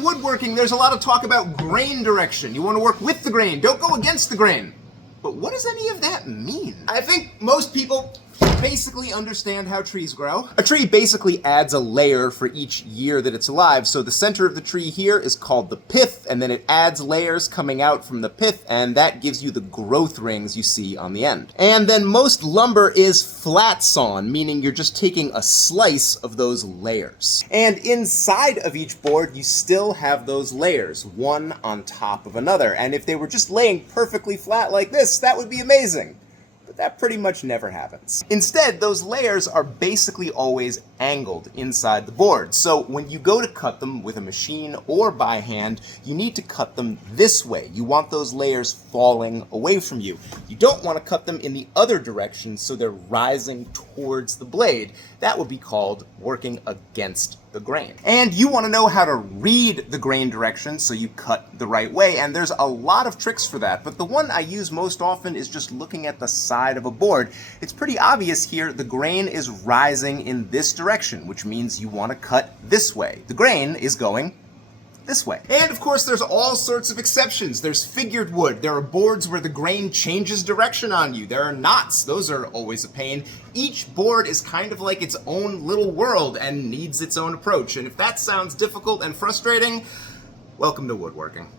In woodworking, there's a lot of talk about grain direction. You want to work with the grain, don't go against the grain. But what does any of that mean? I think most people basically understand how trees grow. A tree basically adds a layer for each year that it's alive, so the center of the tree here is called the pith, and then it adds layers coming out from the pith, and that gives you the growth rings you see on the end. And then most lumber is flat sawn, meaning you're just taking a slice of those layers. And inside of each board, you still have those layers, one on top of another, and if they were just laying perfectly flat like this, that would be amazing. But that pretty much never happens. Instead, those layers are basically always angled inside the board. So when you go to cut them with a machine or by hand, you need to cut them this way. You want those layers falling away from you. You don't want to cut them in the other direction so they're rising towards the blade. That would be called working against the grain. And you want to know how to read the grain direction so you cut the right way, and there's a lot of tricks for that, but the one I use most often is just looking at the side of a board. It's pretty obvious here the grain is rising in this direction, which means you want to cut this way. The grain is going this way. And of course there's all sorts of exceptions. There's figured wood. There are boards where the grain changes direction on you. There are knots. Those are always a pain. Each board is kind of like its own little world and needs its own approach. And if that sounds difficult and frustrating, welcome to woodworking.